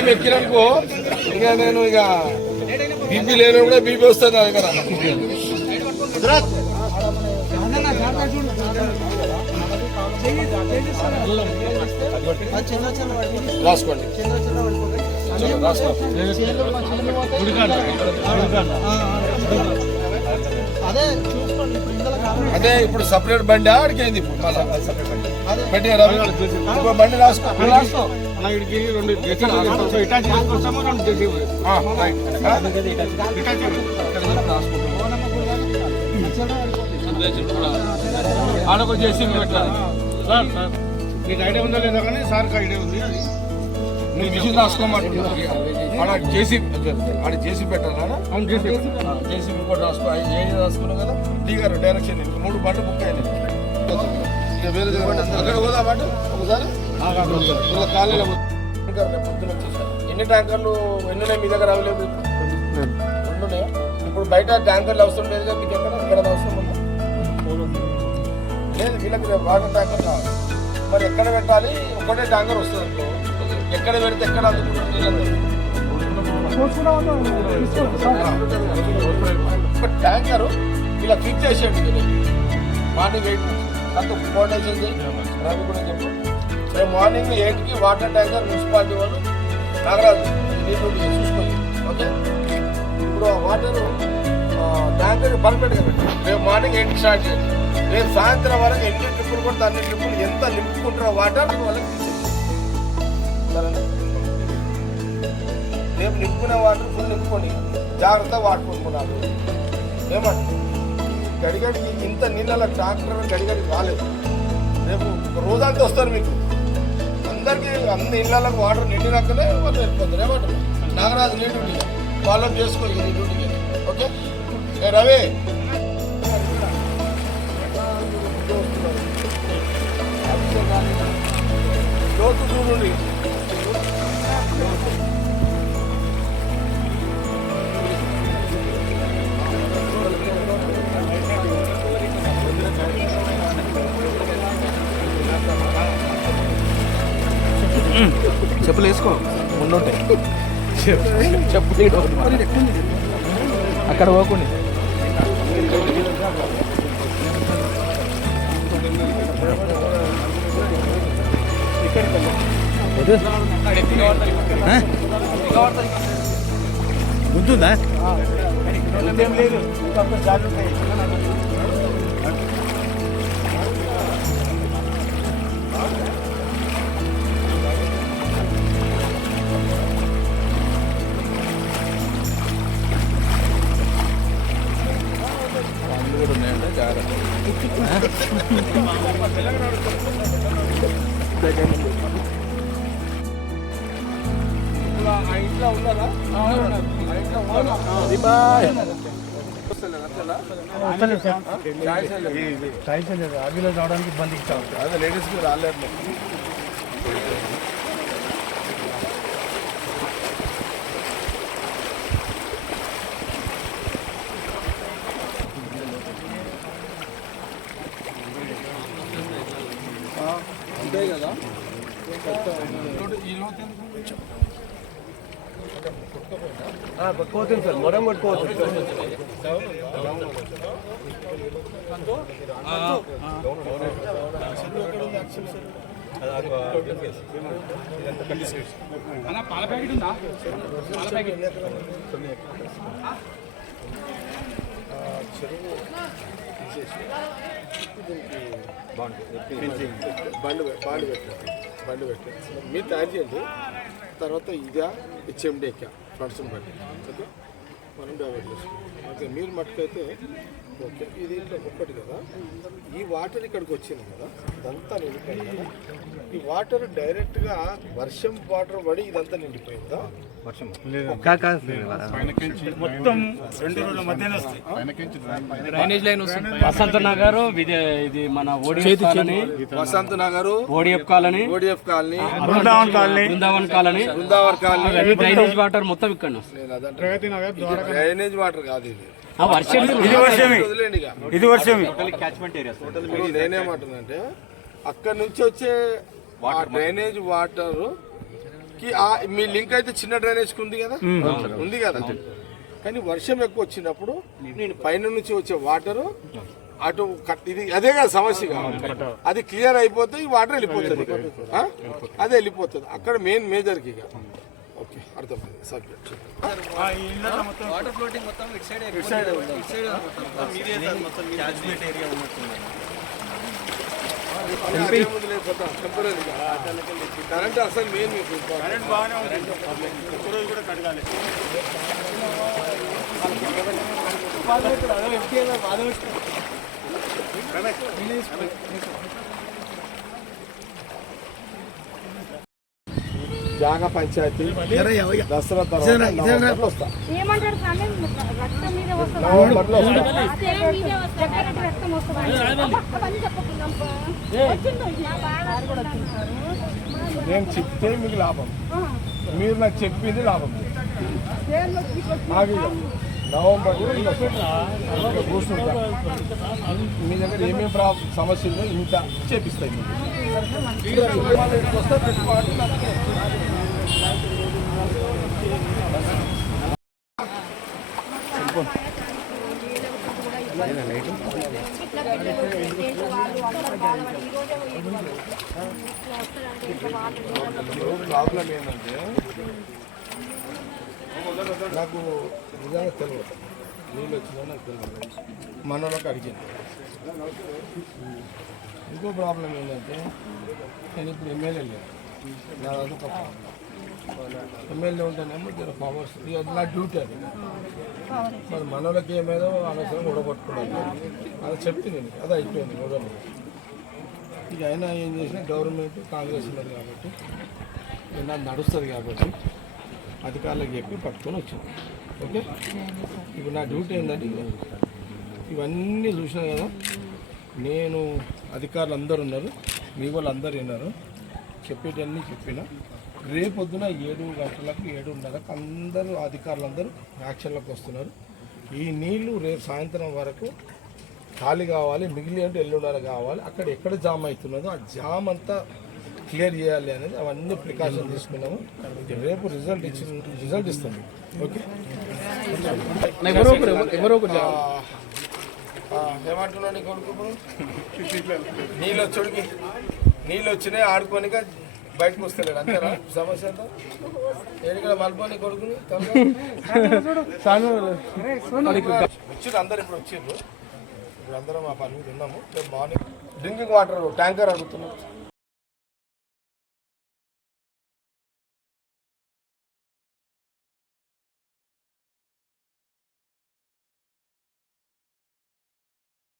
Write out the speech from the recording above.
Time ఎక్కిననుకో ఇక నేను ఇక బీపీ లేని కూడా బీపీ వస్తుంది నా దగ్గర. రాసుకోండి. రాసుకో. అదే ఇప్పుడు ఇందులో కావాలి. అదే ఇప్పుడు సపరేట్ బండి ఆడికైంది ఇప్పుడు. మళ్ళా బండి. రాసుకో. నువ్వు రాసుకో రెండు ఇటాచి తీసుకొస్తాము రెండు జేసీబీ ఆ, ఆడొక జేసీబీ పెట్టాలి సార్ సార్ మీకు ఐడియా ఉందో లేదో కానీ సార్కి ఐడియా ఉంది మీరు మిషన్ రాసుకోమంటున్నారు ఆడ జేసీ ఆడ జేసీ పెట్టాలా అవును జేసీబీ కూడా రాసుకో ఏది రాసుకున్నావు కదా టీ గారు డైరెక్షన్ మూడు బట్టలు బుక్ అయినాయి అక్కడ పోదా బండి ఒకసారి ఖాళీలో వచ్చేసారు ఎన్ని ట్యాంకర్లు ఎన్ని ఉన్నాయి మీ దగ్గర అవైలబుల్? రెండు ఉన్నాయా ఇప్పుడు బయట ట్యాంకర్లు అవసరం లేదు కదా మీకు ఎక్కడ ఎక్కడ అవసరం ఉందా? లేదు వీళ్ళకి వాటర్ ట్యాంకర్ కావాలి. మరి ఎక్కడ పెట్టాలి? ఒకటే ట్యాంకర్ వస్తుంది ఎక్కడ పెడితే ఎక్కడ ఒక ట్యాంకర్ ఇలా ఫిక్స్ చేసేయండి. మాట మార్నింగ్ ఎయిట్ అంత కోఆర్డినేషన్ చేయి రవి కూడా చెప్పండి. రేపు మార్నింగ్ ఎయిట్కి వాటర్ ట్యాంకర్ మున్సిపాలిటీ వాళ్ళు నాగరాజు నీళ్ళు చూసుకోండి. ఓకే? ఇప్పుడు ఆ వాటర్ ట్యాంకర్ పర్ఫెక్ట్గా పెట్టి. రేపు మార్నింగ్ ఎయిట్కి స్టార్ట్ చేయండి. రేపు సాయంత్రం వరకు ఎన్ని ట్రిప్పులు కొడితే అన్ని ట్రిప్పులు ఎంత నింపుకుంటారో వాటర్ వాళ్ళకి రేపు నింపుకునే వాటర్ ఫుల్ నింపుకొని జాగ్రత్త వాడుకుంటున్నారు ఏమంట గడిగడికి ఇంత నీళ్ళ ట్రాక్టర్ గడిగడికి రాలేదు. రేపు రోజంతా వస్తారు మీకు. అందరికీ అన్ని ఇళ్ళకి వాటర్ నిండినాకనే వాళ్ళు వెళ్ళిపోతారు. ఏమంటారు? నాగరాజు నీ డ్యూటీ. ఫాలో చేసుకో ఇక నీ డ్యూటీకి ఓకే? రవి? లోతు చూడండి. చెప్పులు వేసుకో. ముందుంటాయి. చెప్పు. అక్కడ పోకుండా. గుంతుందా ఇప్పుడు ఆ ఇంట్లో ఉన్నారా ఆ ఇంట్లో ఉన్నారా అభిలో రావడానికి ఇబ్బంది అదే లేడీస్కి రాలేదు అంతే కదా పట్టుకోవచ్చు సార్ మొరం పట్టుకోవచ్చు పాల ప్యాకెట్ ఉందా పాల ప్యాకెట్ బండి పె- బండి పెట్టారు బండి పెట్టండి మీరు తయారు చేయండి. తర్వాత ఇదా హెచ్ఎండి ఫ్రంట్స్ని బట్టి ఓకే మనం డెవలప్ చేసుకుంటాం ఓకే మీరు మట్టుకైతే ఓకే. ఇది ఒక్కటి కదా? ఈ వాటర్ ఇక్కడికి వచ్చింది కదా? ఇదంతా నిండిపోయింది కదా? ఈ వాటర్ డైరెక్ట్గా వర్షం వాటర్ పడి ఇదంతా నిండిపోయిందా? మొత్తం రెండు రోజుల డ్రైనేజ్ లైన్ వస్తుంది. వసంత నగర్ ఇది మన ODF colony. Vasant Nagar ODF colony. ODF colony. Brindavan colony. Brindavan colony. Brindavan colony. Drainage water మొత్తం ఇక్కడ డ్రైనేజ్ వాటర్ కాదు ఇది. వర్షం ఇది వర్షమే. ఇది వర్షమే. అక్కడ నుంచి వచ్చే డ్రైనేజ్ వాటర్కి ఆ మీ లింక్ అయితే చిన్న డ్రైనేజ్ ఉంది కదా? ఉంది కదా? కానీ వర్షం ఎక్కువ వచ్చినప్పుడు నేను పైన నుంచి వచ్చే వాటర్ అటు ఇది అదే కదా సమస్య. అది క్లియర్ అయిపోతే ఈ వాటర్ వెళ్ళిపోతుంది? అదే వెళ్ళిపోతుంది. అక్కడ మెయిన్ మేజర్ కి ఇక. ఓకే అర్థమైంది సబ్జెక్ట్ వాటర్ ఫ్లోటింగ్ మొత్తం ఇటు సైడ్ ఇటు సైడ్ ఇటు సైడ్ మొత్తం మీదే సార్ మొత్తం క్యాచ్మెంట్ ఏరియా ఉన్నట్టుంది కరెంట్ అసలు మెయిన్ మీకు కరెంట్ బాగానే ఉంది ఒకరోజు కూడా కడగాలి జాగా పంచాయతీ దసరా తర్వాత నవంబర్లో వస్తా ఏమంటారు స్వామి రక్తం మీద వస్తుంది నవంబర్లో వస్తా రక్తం మీదే వస్తుంది ఎక్కడంటే రక్తం వస్తుంది అబ్బా, అవన్నీ చెప్పకున్నాం బా. వచ్చిందో ఇలా బాగా వస్తుందన్నారు. నేను చెప్తే మీకు లాభం. మీరు నాకు చెప్పింది లాభం. నాకు నవంబర్ కూర్చుంటా. మీ దగ్గర ఏమేమి ప్రా సమస్యలు ఇంత చేపిస్తాయి మీకు వస్తే పెట్టుకోవాలి ఇట్లా పెట్టేసి వాళ్ళు అందరూ బాధపడి ఈ రోజే ఇట్లా వస్తుందంటే ఇట్లా వాళ్ళు ప్రాబ్లం ఏంటంటే నాకు నిజంగా తెలియదు. నీళ్ళు వచ్చిందో నాకు తెలియదు. మనలోకి అడిగింది. ఇంకో ప్రాబ్లం ఏంటంటే నేను ఇప్పుడు ఎమ్మెల్యే లేదు. నా అదొక ప్రాబ్లం. ఎమ్మెల్యే ఉంటేనేమో జర పవర్స్ నా డ్యూటీ అది. మరి మనోళ్ళకి ఏమేదో అనవసరం ఓడగొట్టుకున్నాను అది చెప్తే నేను. అది అయిపోయింది ఓడలు ఇక అయినా ఏం చేసినా గవర్నమెంట్ కాంగ్రెస్ ఉన్నది కాబట్టి నాది నడుస్తుంది కాబట్టి అధికారులకు చెప్పి పట్టుకొని వచ్చాను ఓకే? ఇప్పుడు నా డ్యూటీ ఏంటంటే ఇవి- ఇవన్నీ చూసినా కదా నేను అధికారులు అందరు ఉన్నారు మీ వాళ్ళు అందరు ఉన్నారు. చెప్పేటన్నీ చెప్పిన రేపొద్దున ఏడు గంటలకు ఏడున్నరకు అందరూ అధికారులందరూ యాక్షన్లకు యాక్షన్లోకి వస్తున్నారు. ఈ నీళ్ళు రేపు సాయంత్రం వరకు ఖాళీ కావాలి మిగిలి అంటే ఎల్లుండాల కావాలి. అక్కడ ఎక్కడ జామ్ అవుతున్నదో ఆ జామ్ అంతా క్లియర్ చేయాలి అనేది అవన్నీ ప్రికాషన్ తీసుకున్నాము. రేపు రిజల్ట్ ఇచ్చి రిజల్ట్ ఇస్తాము ఓకే? ఎవరో ఏమంటున్నాడు కొడుకు నీళ్ళు వచ్చుడికి నీళ్ళు వచ్చినాయి ఆడుకోనిక బయటకు వస్తలేడు అంతేనా? సమస్య అంతా మలుపుని కొడుకుని వచ్చిండ్రు అందరు ఇప్పుడు వచ్చిండ్రు ఇప్పుడు అందరం మా పని మీద ఉన్నాము. రేపు మార్నింగ్ డ్రింకింగ్ వాటర్ ట్యాంకర్ అడుగుతున్నాం.